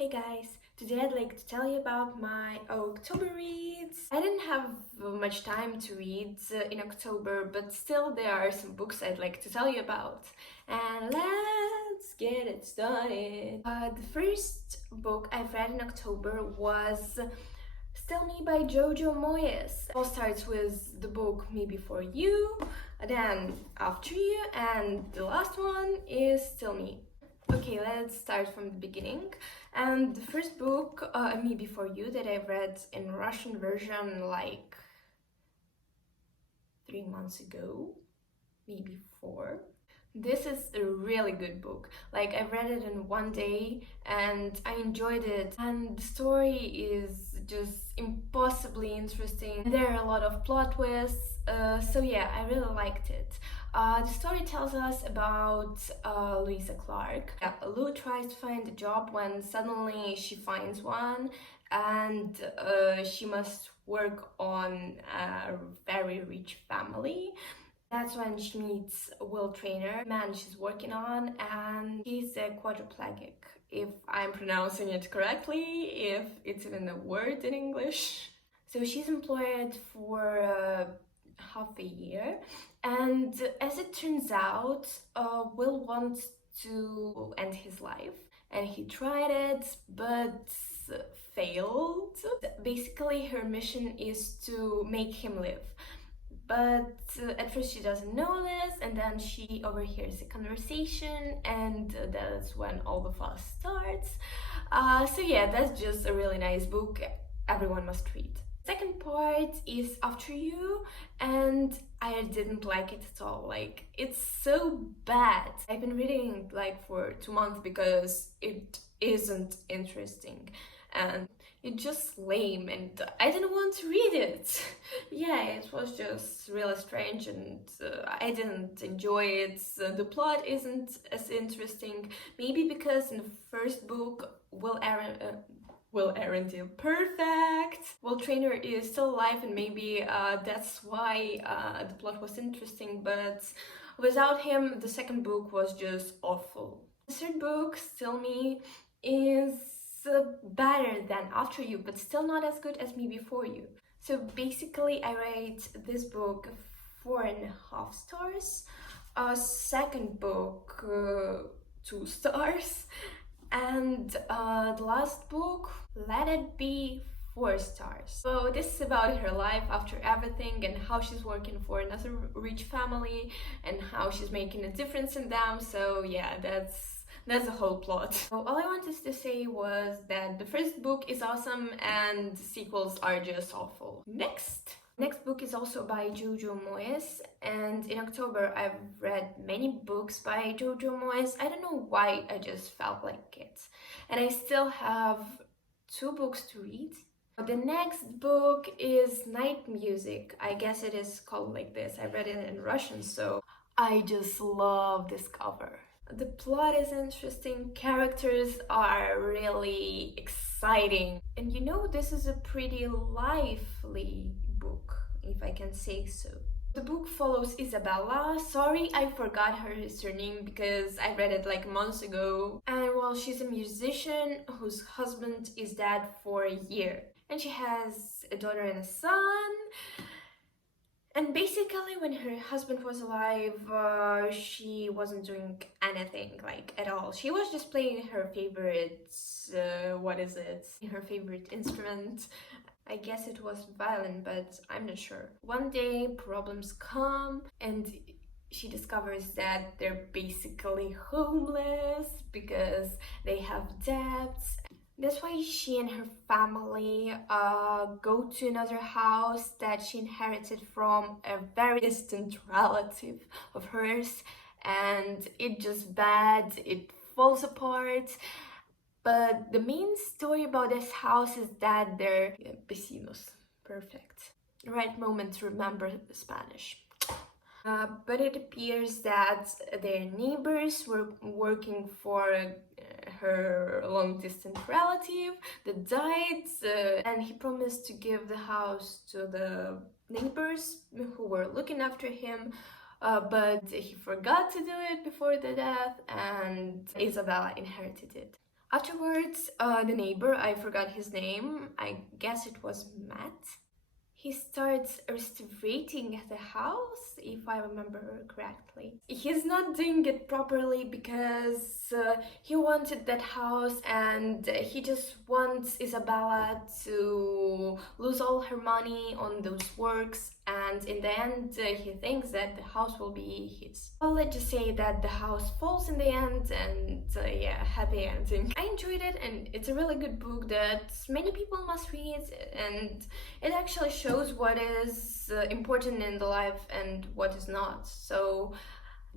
Hey guys, today I'd like to tell you about my October reads. I didn't have much time to read in October, but still there are some books I'd like to tell you about. And let's get it started. The first book I've read in October was Still Me by Jojo Moyes. It all starts with the book Me Before You, then After You, and the last one is Still Me. Okay, let's start from the beginning. And the first book, Me Before You, that I read in Russian version like 3 months ago, maybe 4. This is a really good book. Like, I read it in one day and I enjoyed it. And the story is just impossibly interesting. There are a lot of plot twists. So yeah, I really liked it. The story tells us about Louisa Clark. Yeah, Lou tries to find a job when suddenly she finds one, and she must work on a very rich family. That's when she meets Will Trainer, the man she's working on, and he's a quadriplegic, if I'm pronouncing it correctly, if it's even a word in English. So she's employed for half a year, and as it turns out, Will wants to end his life, and he tried it, but failed. Basically, her mission is to make him live. But at first she doesn't know this, and then she overhears a conversation, and that's when all the fuss starts. So yeah, that's just a really nice book everyone must read. Second part is After You, and I didn't like it at all. Like, it's so bad. I've been reading it like for 2 months because it isn't interesting and it's just lame, and I didn't want to read it. Yeah, it was just really strange, and I didn't enjoy it. The plot isn't as interesting, maybe because in the first book Will Arendelle, perfect! Will Trainer is still alive, and maybe that's why the plot was interesting, but without him the second book was just awful. The third book, Still Me, is better than After You, but still not as good as Me Before You. So basically I rate this book 4.5 stars. Second book 2 stars, and the last book, Let It Be, 4 stars. So this is about her life after everything, and how she's working for another rich family and how she's making a difference in them. So yeah, that's the whole plot. So all I wanted to say was that the first book is awesome and the sequels are just awful. Next book is also by Jojo Moyes, and in October I've read many books by Jojo Moyes. I don't know why, I just felt like it. And I still have 2 books to read. The next book is Night Music. I guess it is called like this. I read it in Russian, so I just love this cover. The plot is interesting, characters are really exciting, and you know, this is a pretty lively book, if I can say so. The book follows Isabella. Sorry, I forgot her surname because I read it like months ago. And well, she's a musician whose husband is dead for a year, and she has a daughter and a son. And basically, when her husband was alive, she wasn't doing anything, like, at all. She was just playing her favorite, her favorite instrument. I guess it was violin, but I'm not sure. One day, problems come, and she discovers that they're basically homeless because they have debts. That's why she and her family go to another house that she inherited from a very distant relative of hers, and it's just bad, it falls apart. But the main story about this house is that they're vecinos. Perfect. Right moment to remember Spanish. But it appears that their neighbors were working for her long-distance relative that died, and he promised to give the house to the neighbors who were looking after him, but he forgot to do it before the death, and Isabella inherited it. Afterwards, the neighbor, I forgot his name, I guess it was Matt. He starts restorating the house, if I remember correctly. He's not doing it properly because he wanted that house and he just wants Isabella to lose all her money on those works, and in the end he thinks that the house will be his. Well, let's just say that the house falls in the end, and yeah, happy ending. I enjoyed it, and it's a really good book that many people must read, and it actually shows what is important in the life and what is not. So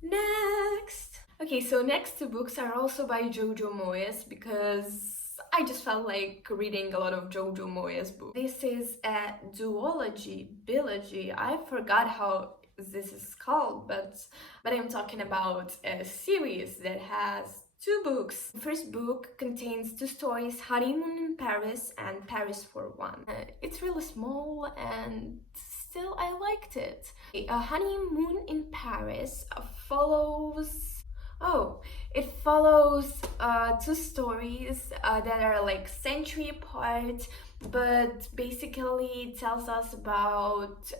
next. Okay, so next two books are also by Jojo Moyes because I just felt like reading a lot of Jojo Moyes books. This is a duology, bilogy. I forgot how this is called, but I'm talking about a series that has two books. The first book contains two stories, Honeymoon in Paris and Paris for One. It's really small and still I liked it. A Honeymoon in Paris follows it follows two stories that are like century apart, but basically tells us about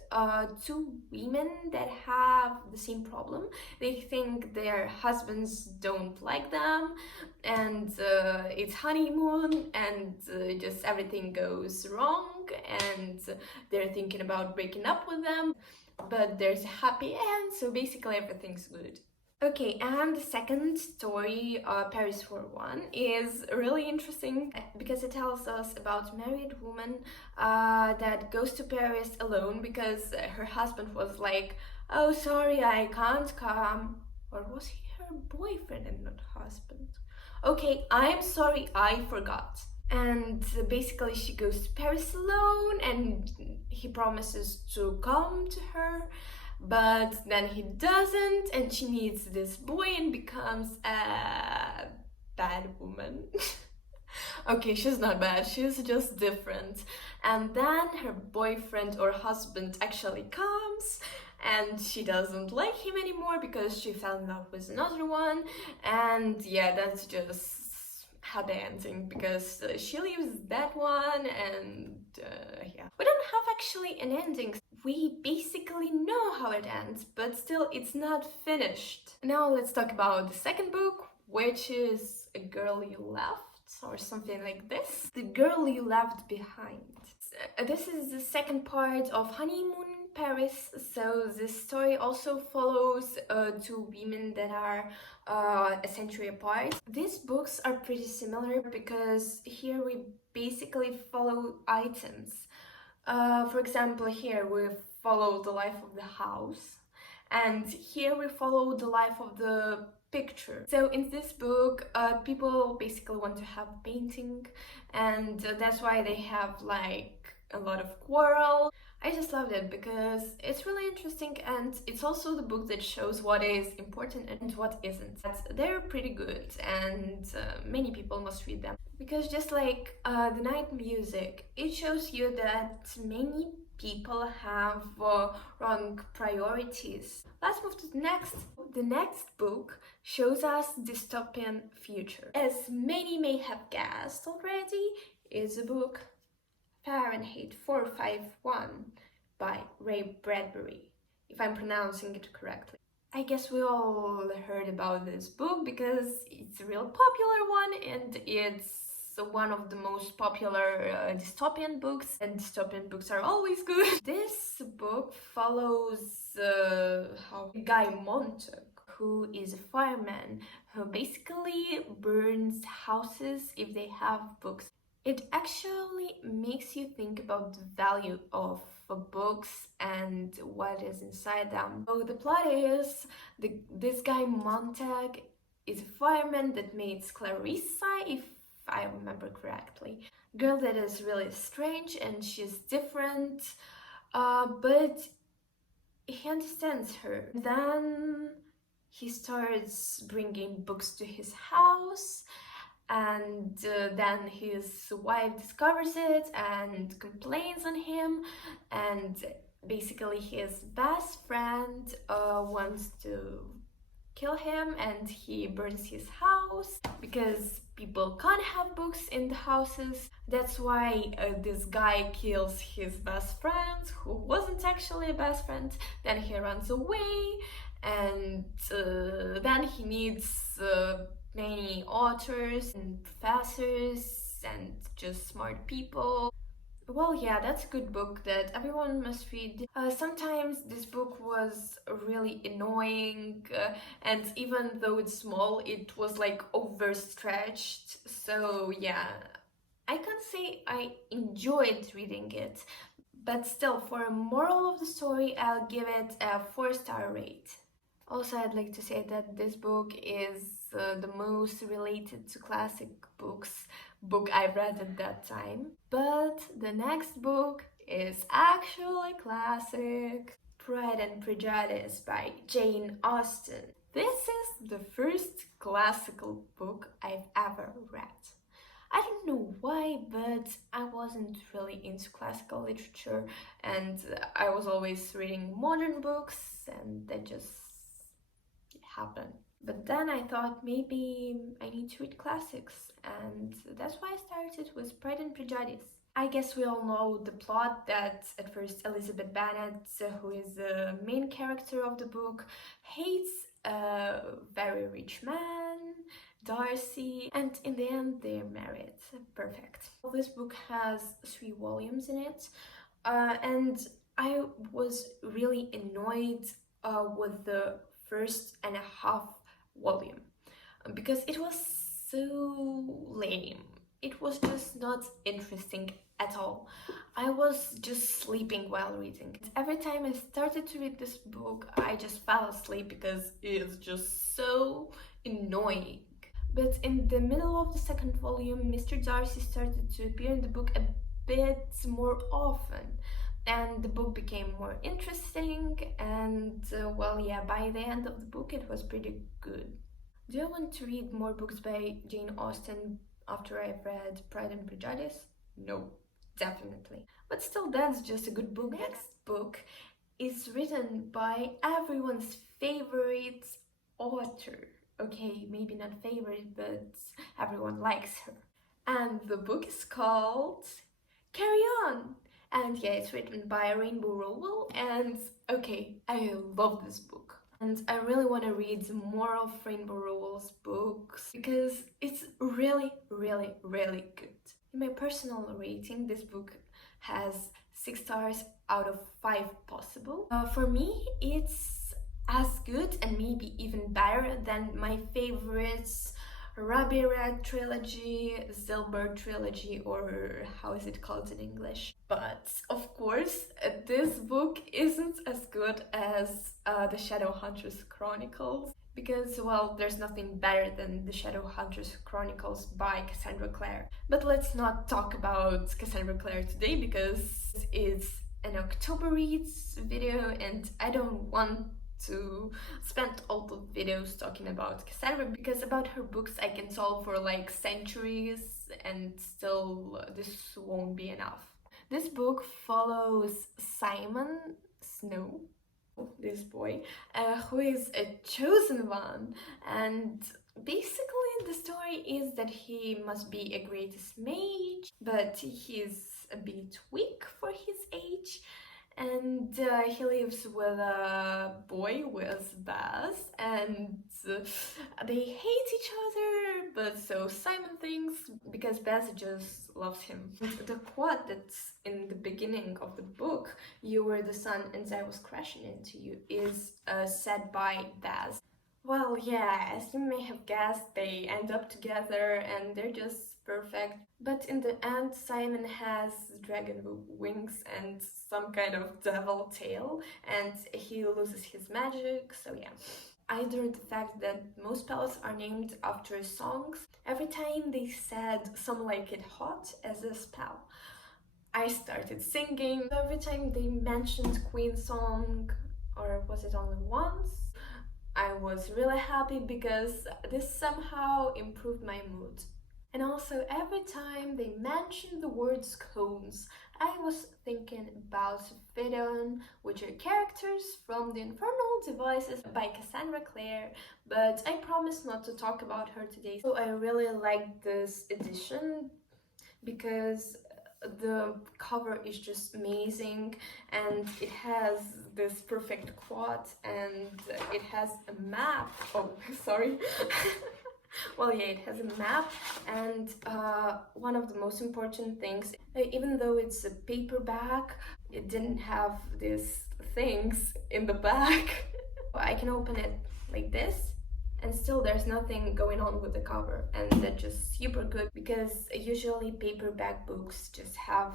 two women that have the same problem. They think their husbands don't like them, and it's honeymoon, and just everything goes wrong, and they're thinking about breaking up with them, but there's a happy end, so basically everything's good. Okay, and the second story, Paris for One, is really interesting because it tells us about a married woman that goes to Paris alone because her husband was like, oh, sorry, I can't come. Or was he her boyfriend and not husband? Okay, I'm sorry, I forgot. And basically she goes to Paris alone and he promises to come to her, but then he doesn't, and she meets this boy and becomes a bad woman. Okay, she's not bad, she's just different. And then her boyfriend or husband actually comes, and she doesn't like him anymore because she fell in love with another one, and yeah, that's just happy ending because she leaves that one, and yeah. We don't have actually an ending. We basically know how it ends, but still it's not finished. Now let's talk about the second book, which is A Girl You Left, or something like this. The Girl You Left Behind. This is the second part of Honeymoon in Paris, so this story also follows two women that are a century apart. These books are pretty similar because here we basically follow items. For example, here we follow the life of the house, and here we follow the life of the picture. So in this book, people basically want to have painting, and that's why they have like a lot of quarrel. I just loved it because it's really interesting, and it's also the book that shows what is important and what isn't. They're pretty good, and many people must read them. Because just like the night music, it shows you that many people have wrong priorities. Let's move to the next. The next book shows us dystopian future. As many may have guessed already, is a book Fahrenheit 451 by Ray Bradbury, if I'm pronouncing it correctly. I guess we all heard about this book because it's a real popular one, and it's one of the most popular dystopian books, and dystopian books are always good. This book follows Guy Montag, who is a fireman who basically burns houses if they have books. It actually makes you think about the value of books and what is inside them. So the plot is this guy Montag is a fireman that meets Clarissa, if I remember correctly. Girl that is really strange and she's different, but he understands her. Then he starts bringing books to his house, and then his wife discovers it and complains on him, and basically his best friend wants to kill him, and he burns his house because people can't have books in the houses. That's why this guy kills his best friend, who wasn't actually a best friend. Then he runs away, and then he meets many authors and professors and just smart people. Well, yeah, that's a good book that everyone must read. Sometimes this book was really annoying, and even though it's small, it was like overstretched. So, yeah, I can't say I enjoyed reading it, but still, for a moral of the story, I'll give it a 4-star rate. Also, I'd like to say that this book is the most related to classic book I've read at that time. But the next book is actually classic. Pride and Prejudice by Jane Austen. This is the first classical book I've ever read. I don't know why, but I wasn't really into classical literature, and I was always reading modern books, and that just happened. But then I thought maybe I need to read classics, and that's why I started with Pride and Prejudice. I guess we all know the plot, that at first Elizabeth Bennet, who is the main character of the book, hates a very rich man, Darcy, and in the end they're married. Perfect. This book has 3 volumes in it, and I was really annoyed with the first and a half volume because it was so lame. It was just not interesting at all. I was just sleeping while reading. Every time I started to read this book, I just fell asleep because it's just so annoying. But in the middle of the second volume, Mr. Darcy started to appear in the book a bit more often, and the book became more interesting, and well, yeah, by the end of the book it was pretty good. Do you want to read more books by Jane Austen after I've read Pride and Prejudice? No, definitely. But still, that's just a good book. Next book is written by everyone's favorite author. Okay, maybe not favorite, but everyone likes her. And the book is called Carry On! And yeah, it's written by Rainbow Rowell, and okay, I love this book. And I really want to read more of Rainbow Rowell's books because it's really, really, really good. In my personal rating, this book has 6 stars out of 5 possible. For me, it's as good and maybe even better than my favorites Ruby Red trilogy, Silver trilogy, or how is it called in English? But of course, this book isn't as good as the Shadowhunters Chronicles because, well, there's nothing better than the Shadowhunters Chronicles by Cassandra Clare. But let's not talk about Cassandra Clare today because it's an October Reads video and I don't want to spend all the videos talking about Cassandra because about her books I can talk for like centuries and still this won't be enough. This book follows Simon Snow, this boy, who is a chosen one, and basically the story is that he must be a greatest mage, but he's a bit weak for his age, and he lives with a boy with Baz, and they hate each other, but so Simon thinks, because Baz just loves him. The quote that's in the beginning of the book, "You were the sun and I was crashing into you," is said by Baz. Well, yeah, as you may have guessed, they end up together and they're just perfect. But in the end, Simon has dragon wings and some kind of devil tail, and he loses his magic, so yeah. Either the fact that most spells are named after songs, every time they said "Some Like It Hot" as a spell, I started singing. Every time they mentioned Queen song, or was it only once, I was really happy because this somehow improved my mood. And also, every time they mention the word scones, I was thinking about Phaedon, which are characters from the Infernal Devices by Cassandra Clare, but I promised not to talk about her today. So I really like this edition because the cover is just amazing, and it has this perfect quote, and it has a map. Oh, sorry. Well, yeah, it has a map, and one of the most important things, even though it's a paperback, it didn't have these things in the back. I can open it like this, and still there's nothing going on with the cover, and that's just super good because usually paperback books just have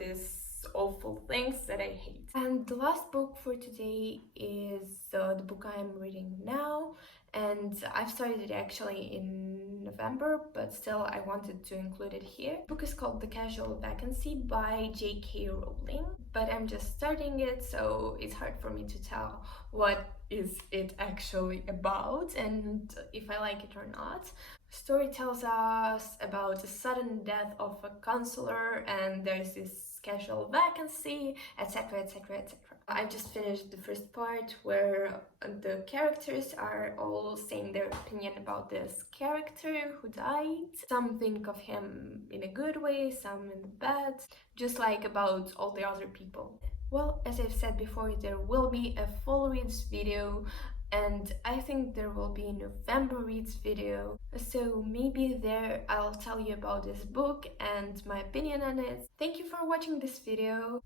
these awful things that I hate. And the last book for today is the book I'm reading now, and I've started it actually in November, but still I wanted to include it here. The book is called The Casual Vacancy by J.K. Rowling, but I'm just starting it, so it's hard for me to tell what is it actually about and if I like it or not. The story tells us about the sudden death of a counselor, and there's this casual vacancy, etc, etc, etc. I just finished the first part where the characters are all saying their opinion about this character who died. Some think of him in a good way, some in the bad, just like about all the other people. Well, as I've said before, there will be a fall reads video, and I think there will be a November reads video. So maybe there I'll tell you about this book and my opinion on it. Thank you for watching this video.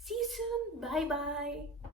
See you soon. Bye bye.